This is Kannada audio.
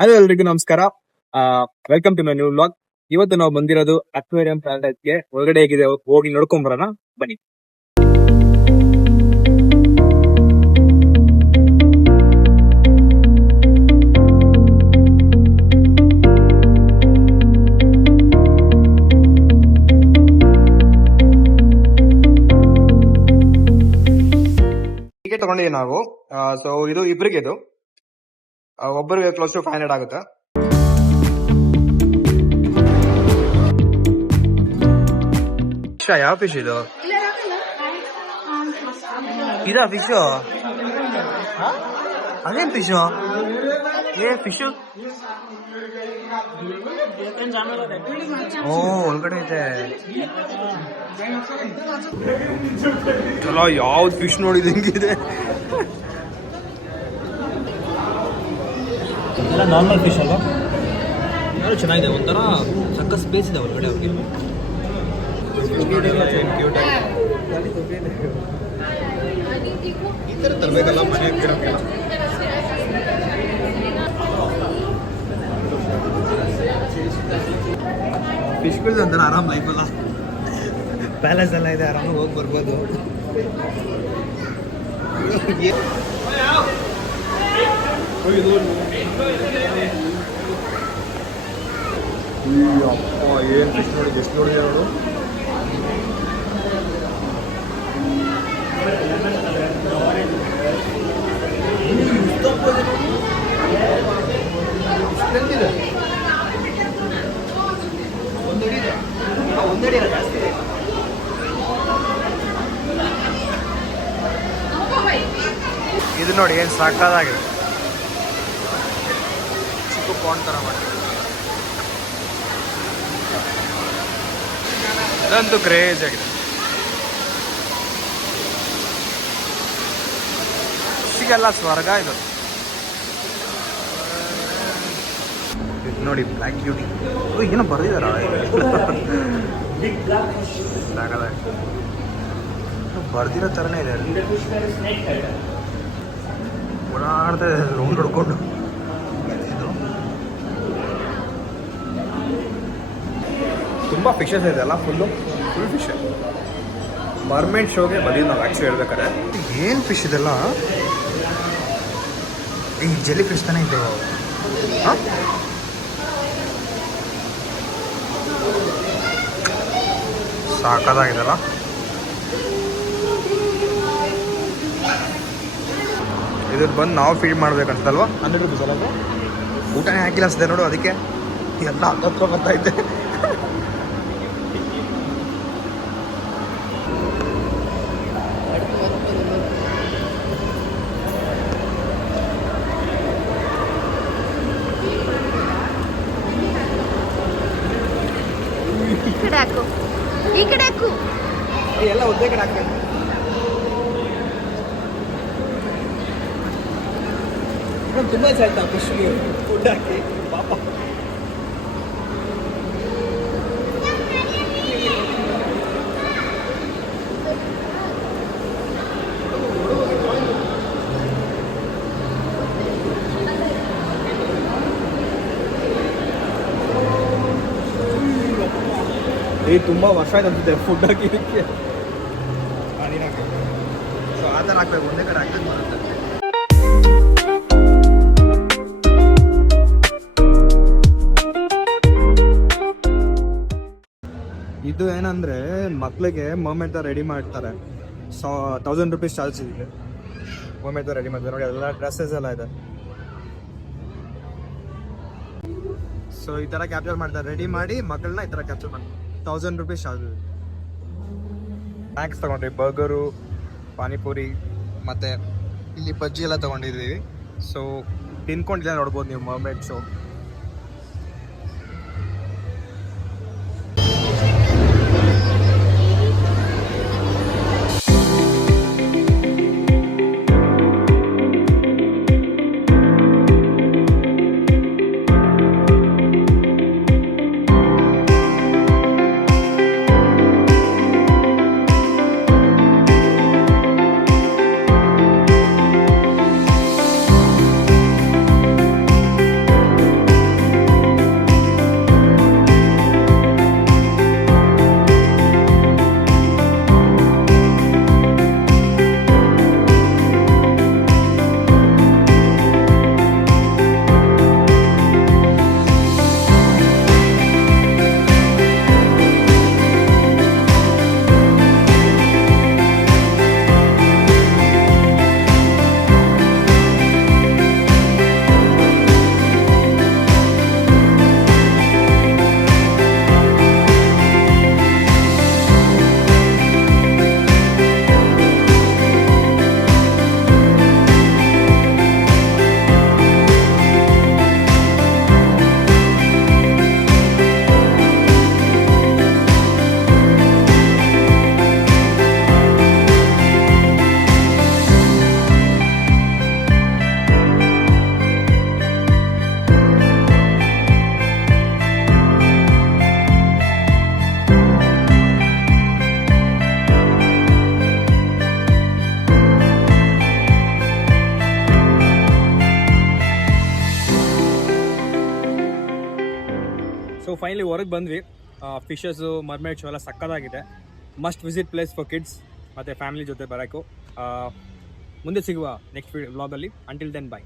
ಹಲೋ ಎಲ್ರಿಗೂ ನಮಸ್ಕಾರ. Welcome to my new vlog. ಇವತ್ತು ನಾವು ಬಂದಿರೋದು ಅಕ್ವೇರಿಯಂ ಪ್ಯಾರಡೈಸ್ಗೆ. ಒಳಗಡೆ ಹೇಗಿದೆ ಹೋಗಿ ನೋಡ್ಕೊಂಡ್ ಬರೋಣ ಬನ್ನಿ. ಟಿಕೆಟ್ ತಗೊಂಡಿದ್ದೀವಿ ನಾವು. ಸೊ ಇದು ಇಬ್ಬರಿಗೆ, ಇದು ಒಬ್ಬರಿಗೆ ಕ್ಲೋಸ್ ಟು 500 ಆಗುತ್ತೆ. ಯಾವ ಫಿಶ್ ಇದು? ಇದಾ ಫಿಶ್? ಅದೇನ್ ಫಿಶ್? ಫಿಶ್ ಓ ಒಳಗಡೆ ಇದೆ. ಚಲೋ, ಯಾವ್ದು ಫಿಶ್ ನೋಡಿದ ಹೆಂಗಿದೆ? ಎಲ್ಲ ನಾರ್ಮಲ್ ಫಿಶ್ ಅಲ್ವಾ? ಯಾರು ಚೆನ್ನಾಗಿದೆ, ಒಂಥರ ಸಕ್ಕ ಸ್ಪೇಸ್ ಇದೆ ಒಳಗಡೆ ಅವ್ರಿಗೆ. ಈ ಥರ ತರಬೇಕಲ್ಲ ಮನೆಗೆ. ಫಿಶ್ಗಳು ಅಂದ್ರೆ ಆರಾಮ್ ಲೈಫ್ ಅಲ್ಲ, ಪ್ಯಾಲೇಸ್ ಎಲ್ಲ ಇದೆ, ಆರಾಮಾಗಿ ಹೋಗಿ ಬರ್ಬೋದು. ಏನ್ ಫಿಶ್ ನೋಡಿ, ಎಷ್ಟು ನೋಡಿದೆ ಅವರು. ಇದು ನೋಡಿ ಏನ್ ಸಾಕಾಗಿದೆ, ಚಿಕ್ಕ ಪಾಂಡ್ ತರ ಮಾಡಿ. ಇದಂತೂ ಕ್ರೇಜ್ ಆಗಿದೆ. ಸಿಗಲ್ಲ, ಸ್ವರ್ಗ ಇದು. ಇದು ನೋಡಿ ಬ್ಲ್ಯಾಕ್ ಬ್ಯೂಟಿ. ಏನೋ ಬರ್ದಿದಾರ, ಬರ್ದಿರೋ ಥರನೇ ಇದೆ. ಓಡಾಡ್ತಾ ಇದೆ ರೌಂಡ್ ಹೊಡ್ಕೊಂಡು. ತುಂಬ ಫಿಶಸ್ ಇದೆ ಅಲ್ಲ, ಫುಲ್ ಫಿಶ್. ಮರ್ಮೇಡ್ ಶೋಗೆ ಬಂದಿದ್ದು ನಾವು ಆ್ಯಕ್ಚುಲಿ ಹೇಳ್ಬೇಕಾದ್ರೆ. ಏನು ಫಿಶ್ ಇದೆಲ್ಲ? ಈ ಜೆಲಿ ಫಿಶ್ ತಾನೇ ಇದು. ಸಾಕಾಗಿದೆಲ್ಲ. ಇದ್ರ ಬಂದು ನಾವು ಫೀಡ್ ಮಾಡ್ಬೇಕಂತಲ್ವಾ? 100 ರೂಪೀಸ್ ಅಲ್ಲ? ಊಟನೇ ಹಾಕಿಲ್ಲ ಅನ್ಸಿದೆ ನೋಡು, ಅದಕ್ಕೆ ಎಲ್ಲ ಹತ್ಕೊಂಡು ಬರ್ತಾಯಿದ್ದೆ. ಈ ಕಡೆ ಹಾಕು. ಎಲ್ಲ ಒಂದೇ ಕಡೆ ಹಾಕ್ಬೇಕು. ತುಂಬ ಆಯ್ತಾ ಫಿಶ್ಗೆ ಫುಡ್ ಹಾಕಿ ಪಾಪ. ತುಂಬ ವರ್ಷ ಆಯ್ತು ಅನ್ಸುತ್ತೆ ಫುಡ್ ಹಾಕಿ ಇದಕ್ಕೆ. ಸೊ ಆ ಥರ ಹಾಕ್ಬೇಕು, ಒಂದೇ ಕಡೆ ಹಾಕ್ಬೇಕು ಬರುತ್ತೆ. ಇದು ಏನಂದ್ರೆ ಮಕ್ಳಿಗೆ ಮರ್ಮೇಡ್ ತರ ರೆಡಿ ಮಾಡ್ತಾರೆ. 1000 ರೂಪೀಸ್ ಚಾರ್ಜ್ ಇದೆ ಮರ್ಮೇಡ್ ತರ ರೆಡಿ ಮಾಡ್ತಾರೆ. ನೋಡಿ, ಎಲ್ಲ ಡ್ರೆಸ್ಸಸ್ ಎಲ್ಲ ಇದೆ. ಸೊ ಈ ತರ ಕ್ಯಾಪ್ಚರ್ ಮಾಡ್ತಾರೆ, ರೆಡಿ ಮಾಡಿ ಮಕ್ಕಳನ್ನ ಈ ತರ ಕ್ಯಾಪ್ಚರ್ ಮಾಡ್ತಾರೆ. 1000 ರೂಪೀಸ್ ಚಾರ್ಜ್ ಇದೆ. ಸ್ನ್ಯಾಕ್ಸ್ ತಗೊಂಡ್ರಿ, ಬರ್ಗರು, ಪಾನಿಪುರಿ, ಮತ್ತೆ ಇಲ್ಲಿ ಬಜ್ಜಿ ಎಲ್ಲ ತಗೊಂಡಿದ್ದೀವಿ. ಸೊ ತಿನ್ಕೊಂಡಿಲ್ಲ ನೋಡ್ಬೋದು ನೀವು ಮರ್ಮೇಡ್ ಶೋ. ಸೊ ಫೈನಲಿ ಹೊರಗೆ ಬಂದ್ವಿ. ಫಿಶಸ್ಸು ಮರ್ಮೇಡ್ಸು ಎಲ್ಲ ಸಕ್ಕತ್ತಾಗಿದೆ. Must visit place for kids ಮತ್ತು ಫ್ಯಾಮಿಲಿ ಜೊತೆ ಬರೋಕ್ಕೂ. ಮುಂದೆ ಸಿಗುವ ನೆಕ್ಸ್ಟ್ ವ್ಲಾಗಲ್ಲಿ. Until then by.